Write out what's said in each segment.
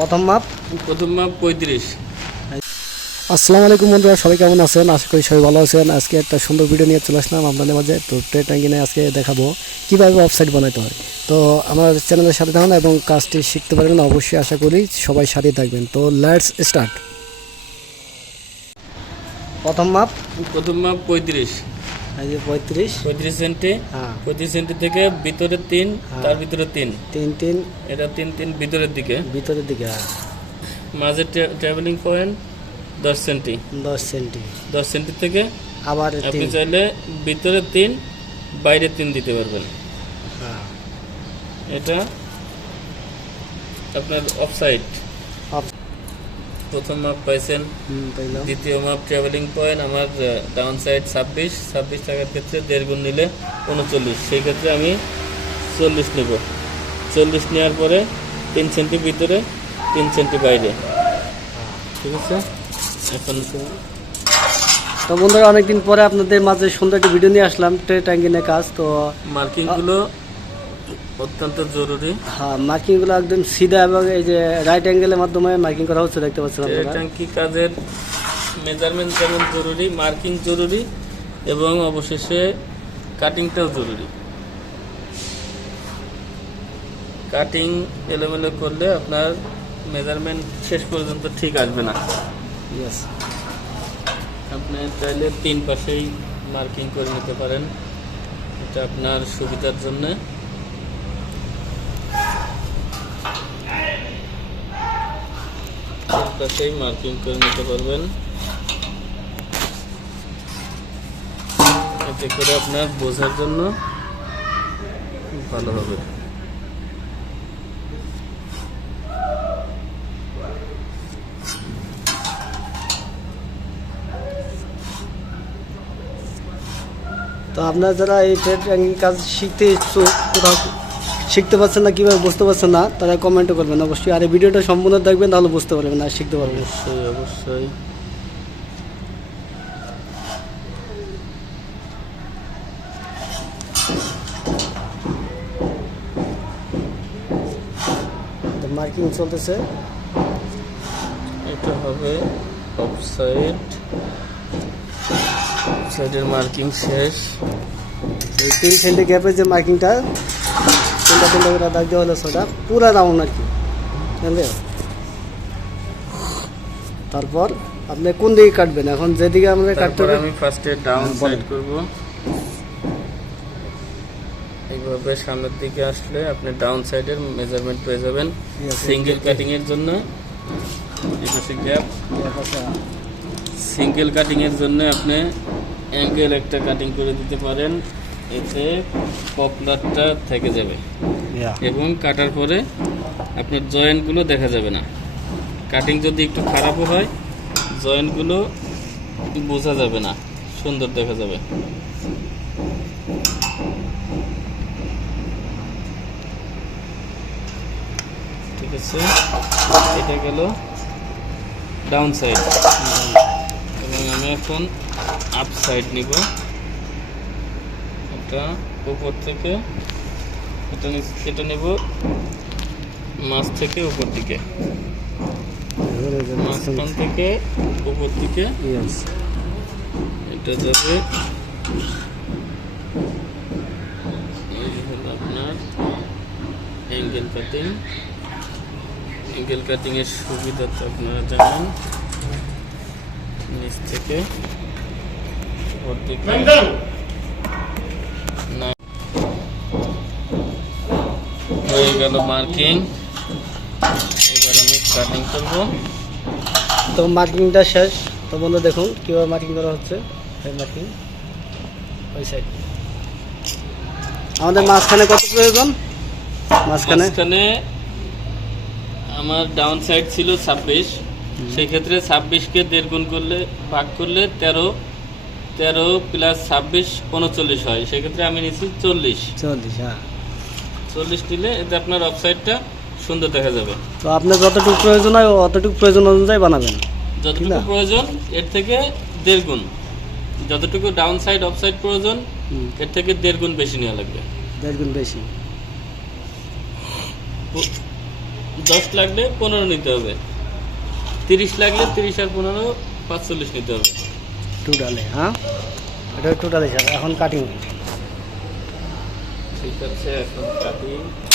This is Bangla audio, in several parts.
প্রথম মাপ? প্রথম মাপ পঁয়ত্রিশ। আসসালামু আলাইকুম বন্ধুরা সবাই কেমন আছেন? আশা করি সবাই ভালো আছেন। আজকে একটা সুন্দর ভিডিও নিয়ে চলে আসলাম আপনাদের মাঝে। তো ট্রেড ট্যাঙ্কিনে আজকে দেখাবো কীভাবে ওয়েবসাইট বানাতে হয়। তো আমার চ্যানেলের সাথে থাকুন এবং কাজটি শিখতে পারবেন অবশ্যই আশা করি সবাই সাথে থাকবেন। তো লেটস স্টার্ট প্রথম মাপ? প্রথম মাপ পঁয়ত্রিশ। পঁয়ত্রিশ। পঁয়ত্রিশ সেন্টি হ্যাঁ। পঁয়ত্রিশ সেন্টি থেকে ভিতরে তিন হ্যাঁ। তার ভিতরে তিন। তিন তিন। এটা তিন তিন ভিতরের দিকে। ভিতরের দিকে হ্যাঁ, মাঝে ট্রাভেলিং পয়েন্ট দশ সেন্টি। দশ সেন্টি। দশ সেন্টি থেকে আবার আপনি চাইলে ভিতরে তিন বাইরে তিন দিতে পারবেন। এটা আপনার অফসাইড Off- প্রথম মাপ পাইছেন। দ্বিতীয় মাপ ট্রাভেলিং পয়েন্ট আমার ডাউন সাইড ছাব্বিশ ছাব্বিশ টাকার ক্ষেত্রে দেড় গুণ নিলে উনচল্লিশ। সেই ক্ষেত্রে আমি চল্লিশ নেব। চল্লিশ নেওয়ার পরে তিন সেন্টি ভিতরে তিন সেন্টি বাইরে। ঠিক আছে? এখন তো বন্ধুরা অনেকদিন পরে আপনাদের মাঝে সুন্দর একটি ভিডিও নিয়ে আসলাম ট্রেড ট্যাঙ্কিনের কাজ তো মার্কিংগুলো অত্যন্ত জরুরি। হ্যাঁ মার্কিংগুলো একদম সিধা এবং এই যে রাইট অ্যাঙ্গেলের মাধ্যমে মার্কিং করা হচ্ছে দেখতে পাচ্ছেন আপনারা। ট্যাঙ্কি কাজের মেজারমেন্ট যেমন জরুরি মার্কিং জরুরি এবং অবশেষে কাটিংটাও জরুরি। কাটিং এলোমেলো করলে আপনার মেজারমেন্ট শেষ পর্যন্ত ঠিক আসবে না। ইয়েস আপনি চাইলে তিন পাশেই মার্কিং করে নিতে পারেন। এটা আপনার সুবিধার জন্য। পাশেই মার্কিং করে নিতে পারবেন। এতে করে আপনার বোঝার জন্য ভালো হবে। তো আপনারা যারা এই ট্রেড কাজ শিখতে ইচ্ছুক, কোথাও শিখতে পারছেন না কীভাবে বুঝতে পারছেন না তারা কমেন্টও করবেন অবশ্যই। আর এই ভিডিওটা সম্পূর্ণ দেখবেন তাহলে বুঝতে পারবেন আর শিখতে পারবেন। অবশ্যই অবশ্যই। তো মার্কিং চলতেছে। এটা হবে অফসাইড অফসাইডের মার্কিং শেষ। এই তিন সেন্টি গ্যাপের যে মার্কিংটা তিনটা তিনটা করে দাগ দেওয়া হলো সেটা পুরা রাউন্ড আর কি বুঝলে তারপর আপনি কোন দিকে কাটবেন? এখন যেদিকে আমাদের কাটতে হবে আমি ফার্স্টে ডাউন। সাইড করব। এইভাবে সামনের দিকে আসলে আপনি ডাউন সাইডের মেজারমেন্ট পেয়ে যাবেন। সিঙ্গেল কাটিং এর জন্য। এপাশে গ্যাপ সিঙ্গেল কাটিং এর জন্য আপনি অ্যাঙ্গেল একটা কাটিং করে দিতে পারেন। এতে পপলারটা থেকে যাবে। এবং কাটার পরে আপনার জয়েন্টগুলো দেখা যাবে না। কাটিং যদি একটু খারাপও হয় জয়েন্টগুলো বোঝা যাবে না সুন্দর দেখা যাবে। ঠিক আছে? এটা গেল ডাউন সাইড। এবং আমি এখন আপ সাইড নিব। এটা উপর থেকে এটা নিচ- এটা নেব মাছ থেকে উপর দিকে। মাঝখান থেকে উপর দিকে. এটা যাবে। এই হলো আপনার অ্যাঙ্গেল কাটিং অ্যাঙ্গেল কাটিং এর সুবিধা তো আপনারা জানেন। নিচ থেকে উপর দিকে। হয়ে গেল মার্কিং এবার আমি কাটিং করব। তো মার্কিংটা শেষ। তো বন্ধু দেখুন কীভাবে মার্কিং করা হচ্ছে। এই মার্কিং ওই সাইড আমাদের মাঝখানে কত প্রয়োজন? মাঝখানে? মাঝখানে আমার ডাউন সাইড ছিল ছাব্বিশ। সেই ক্ষেত্রে ছাব্বিশকে দেড় গুণ করলে ভাগ করলে তেরো। তেরো প্লাস ছাব্বিশ উনচল্লিশ হয়। সেক্ষেত্রে আমি নিচ্ছি চল্লিশ। চল্লিশ হ্যাঁ। চল্লিশ নিলে এতে আপনার অফসাইডটা সুন্দর দেখা যাবে। তো আপনার যতটুকু প্রয়োজন হয় অতটুকু প্রয়োজন অনুযায়ী বানাবেন। যতটুকু প্রয়োজন এর থেকে দেড় গুণ। যতটুকু ডাউন সাইড অফ সাইড প্রয়োজন এর থেকে দেড় গুণ বেশি নেওয়া লাগবে। দেড় গুণ বেশি। দশ লাগলে পনেরো নিতে হবে। তিরিশ লাগলে তিরিশ আর পনেরো পাঁচচল্লিশ নিতে হবে। টোটালে হ্যাঁ? এটা টোটাল হিসাবে এখন কাটিং ঠিক আছে এখন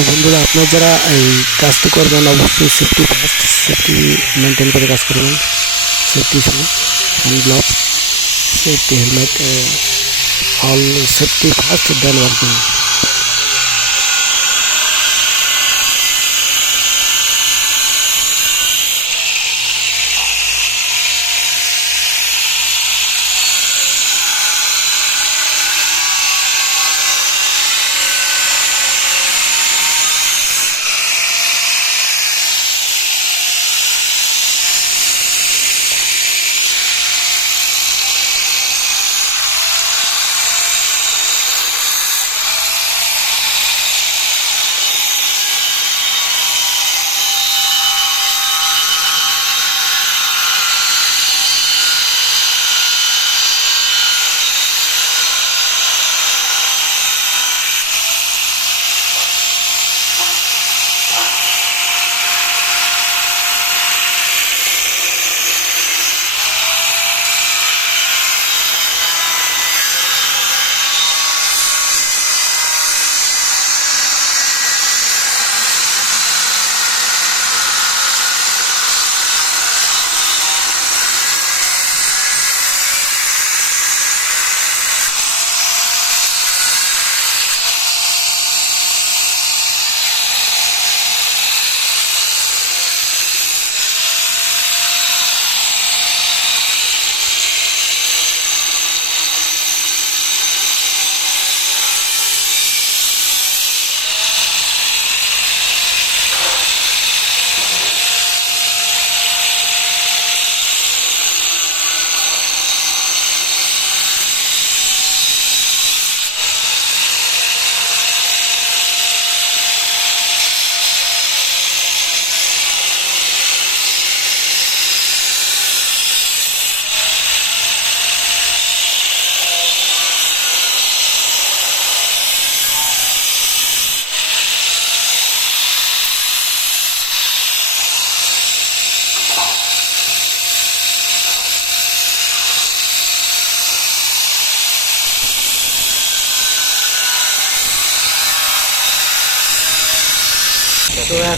তো বন্ধুরা, আপনার যারা এই কাজটি করবেন, অবশ্যই সেফটি ফার্স্ট সেফটি মেনটেন করে কাজ করবেন। Safety shoe hand gloves safety helmet all safety first then working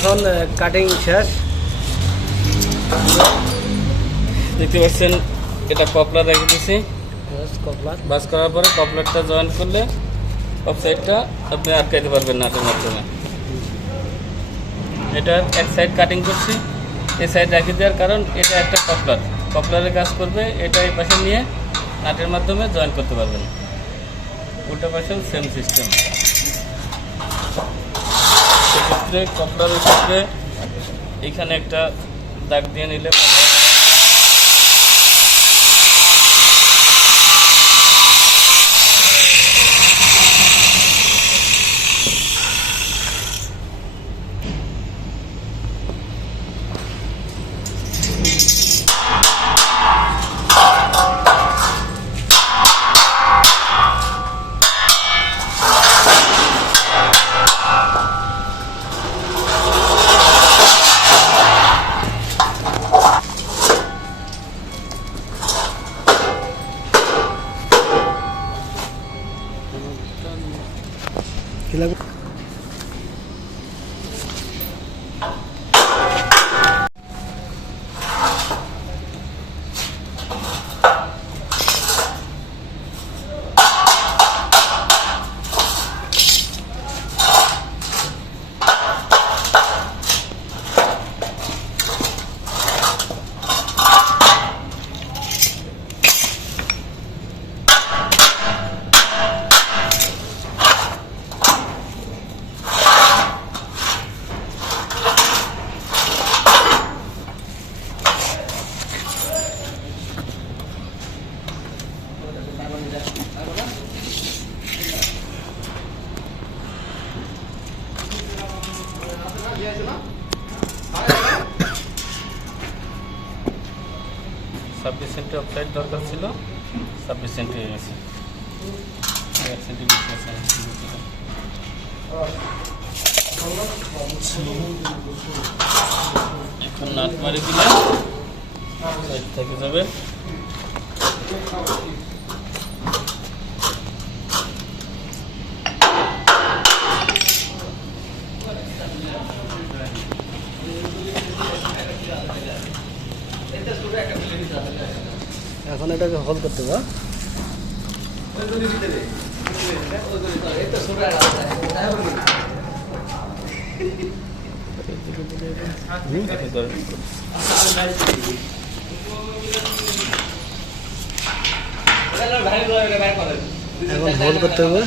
এখন কাটিং শেষ। দেখতে পাচ্ছেন এটা পপলার রেখে দিয়েছি কপলার। বাস করার পরে কপলারটা জয়েন করলে সাইডটা আপনি আটকাইতে পারবেন নাটের মাধ্যমে। এটা এক সাইড কাটিং করছি এই সাইড রেখে দেওয়ার কারণ এটা একটা পপলার পপলারের কাজ করবে এটা এই পাশে নিয়ে নাটের মাধ্যমে জয়েন করতে পারবেন। উল্টা পাশেও সেম সিস্টেম সেক্ষেত্রে কপড়ার ক্ষেত্রে এখানে একটা দাগ দিয়ে নিলে ভালো হয়। সেন্টি হয়ে গেছে আছে এখন নাট মারি দিলে থেকে যাবে এখন এটাকে হল করতে ধরে এখন হোল করতে হবে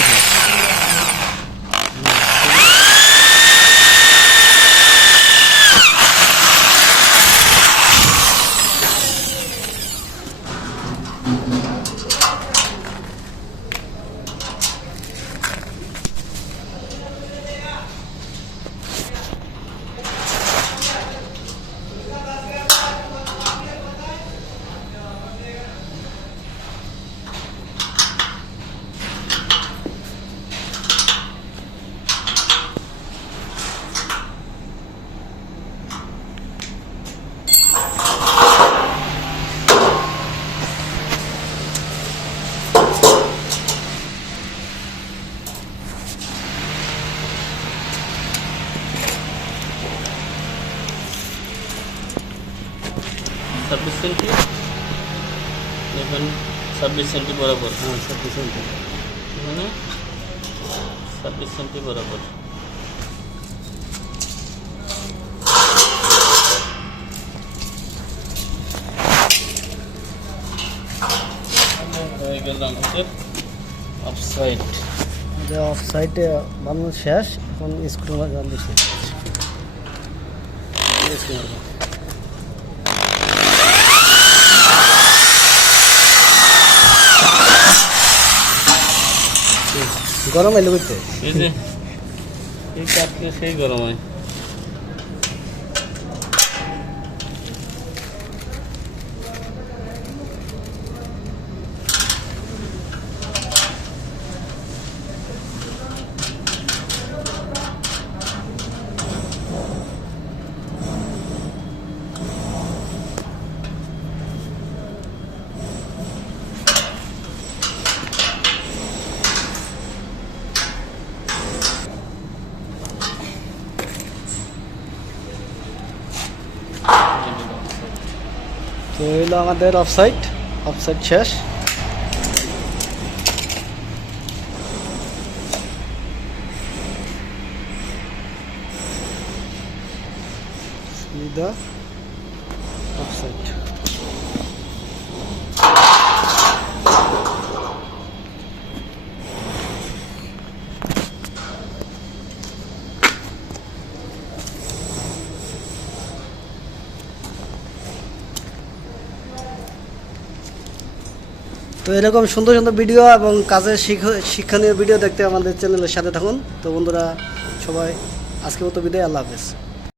এটা করে নাকি? ছাব্বিশ সেন্টি ছাব্বিশ সেন্টি বরাবর। হ্যাঁ ছাব্বিশ সেন্টি। এখানে ছাব্বিশ সেন্টি বরাবর। হয়ে গেল আমাদের অফসাইড বানানো শেষ এখন স্ক্রু লাগান দিচ্ছে গরম এলো বুঝতে? এই কাটলে সেই গরম হয়। তো আমাদের অফ সাইড অফ সাইড শেষ সিধা তো এরকম সুন্দর সুন্দর ভিডিও এবং কাজের শিক্ষণীয় ভিডিও দেখতে আমাদের চ্যানেলের সাথে থাকুন। তো বন্ধুরা, সবাই আজকে মতো বিদায়, আল্লাহ হাফেজ।